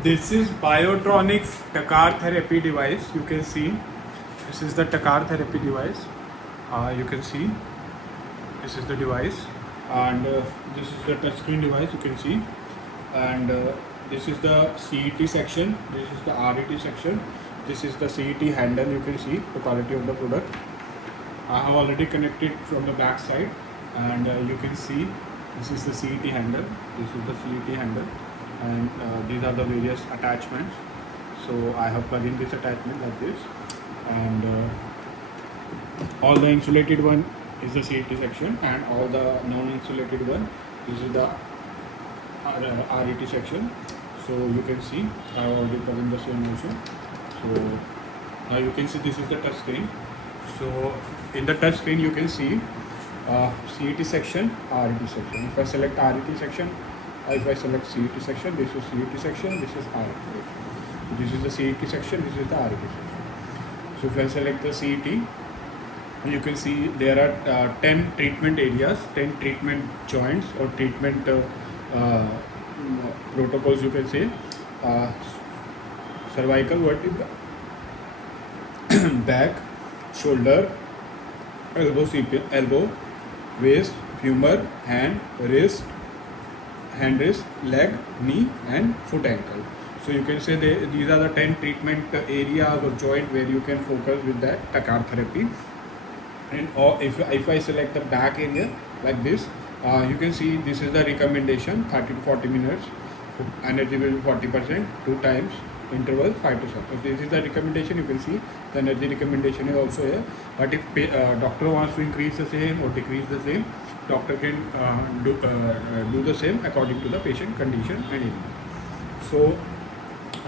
This is Biotronics Tecar Therapy Device. You can see this is the Tecar Therapy Device. You can see this is the device, and this is the touchscreen device. You can see, and this is the CET section. This is the RET section. This is the CET handle. You can see the quality of the product. I have already connected from the back side, and you can see this is the CET handle. This is the CET handle, and these are the various attachments. So I have plugged in this attachment like this, and all the insulated one is the CET section, and all the non-insulated one, this is the RET section. So you can see I have already plugged in the same also. So now you can see this is the touch screen. So in the touch screen you can see CET section, RET section. If I select RET section, if I select CET section, this is CET section, this is RET section. So this is the CET section, this is the RET section. So if I select the CET, you can see there are 10 treatment areas, 10 treatment joints or treatment protocols, you can say. Cervical, vertebra, back, shoulder, elbow, waist, femur, hand, wrist, leg, knee, and foot, ankle. So you can say these are the 10 treatment areas or joint where you can focus with that Tecar therapy. And if I select the back area like this, you can see this is the recommendation: 30 to 40 minutes, energy will be 40%, 2 times, interval 5 to 7. So this is the recommendation. You can see the energy recommendation is also here. But if doctor wants to increase the same or decrease the same, doctor can do the same according to the patient condition and age. So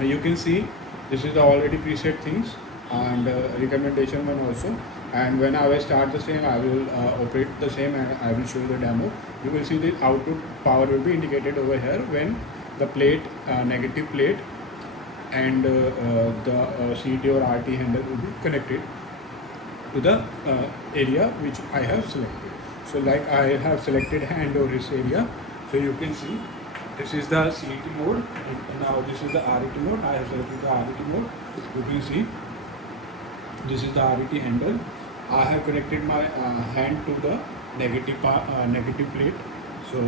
you can see this is the already preset things, and recommendation one also. And when I will start the same, I will operate the same, and I will show you the demo. You will see the output power will be indicated over here when the plate, negative plate, and the CET or RT handle will be connected to the area which I have selected. So like I have selected hand or wrist area. So you can see this is the CET mode, and now this is the RET mode. I have selected the RET mode. You can see this is the RET handle. I have connected my hand to the negative plate. So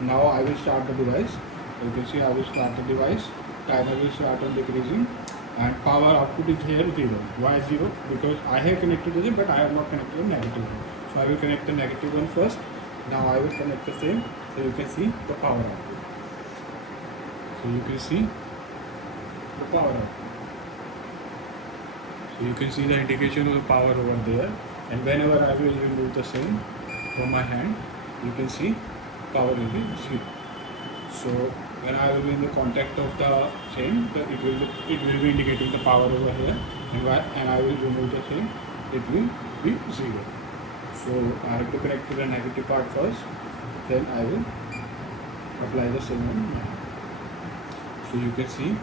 now I will start the device. You can see I will start the device. Timer will start on decreasing, and power output is here 0. Why 0? Because I have connected to it, but I have not connected the negative one. So I will connect the negative one first. Now I will connect the same. So you can see the power output. So you can see the power output. So you can see the indication of the power over there, and whenever I will remove the same from my hand, you can see power will be 0. So when I will be in the contact of the same, it will be indicating the power over here, and I will remove the same, it will be 0. So I have to connect to the negative part first, then I will apply the same on my hand. So you can see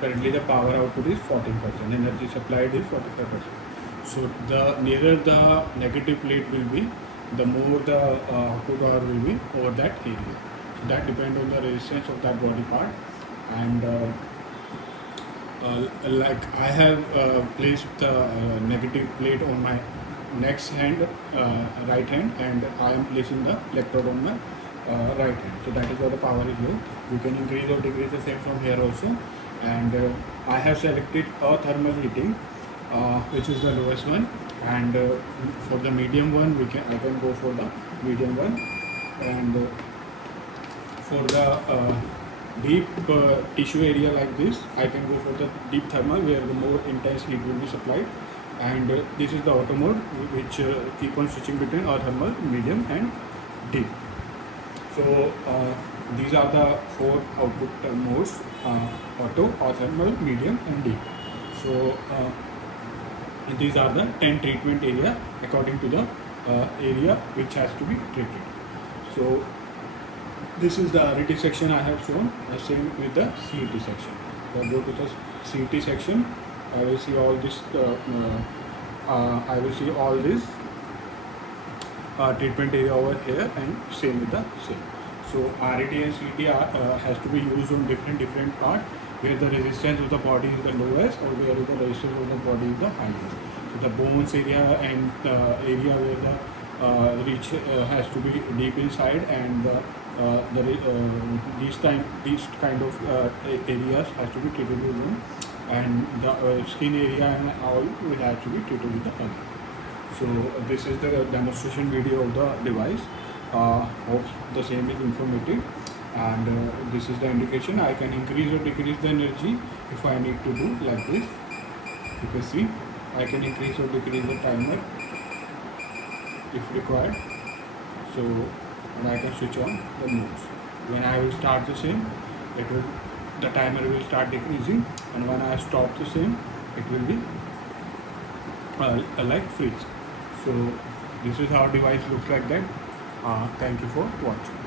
currently the power output is 14%, energy supplied is 45%. So the nearer the negative plate will be, the more the output power will be over that area. So that depends on the resistance of that body part. And like I have placed the negative plate on my next hand, right hand, and I am placing the electrode on my right hand. So that is why the power is low. You can increase or decrease the same from here also. And I have selected a thermal heating, which is the lowest one, and for the medium one I can go for the medium one, and for the deep tissue area like this, I can go for the deep thermal, where the more intense heat will be supplied. And this is the auto mode, which keep on switching between thermal, medium, and deep. So these are the 4 output modes: auto, thermal, medium, and deep. So these are the 10 treatment area according to the area which has to be treated. So this is the RET section I have shown, same with the CET section. So go to the CET section. I will see all this. I will see all this treatment area over here, and same with the same. So RET and CET has to be used on different parts where the resistance of the body is the lowest or where the resistance of the body is the highest. So the bones area and the area where the reach has to be deep inside, and these kind of areas has to be treated with them, and the skin area and all will have to be treated with the honey. So this is the demonstration video of the device. Hope the same is informative, and this is the indication. I can increase or decrease the energy if I need to do like this. You can see I can increase or decrease the timer if required. So, and I can switch on the modes. When I will start the same, the timer will start decreasing, and when I stop the same, it will be like freeze. So this is how device looks like that. Thank you for watching.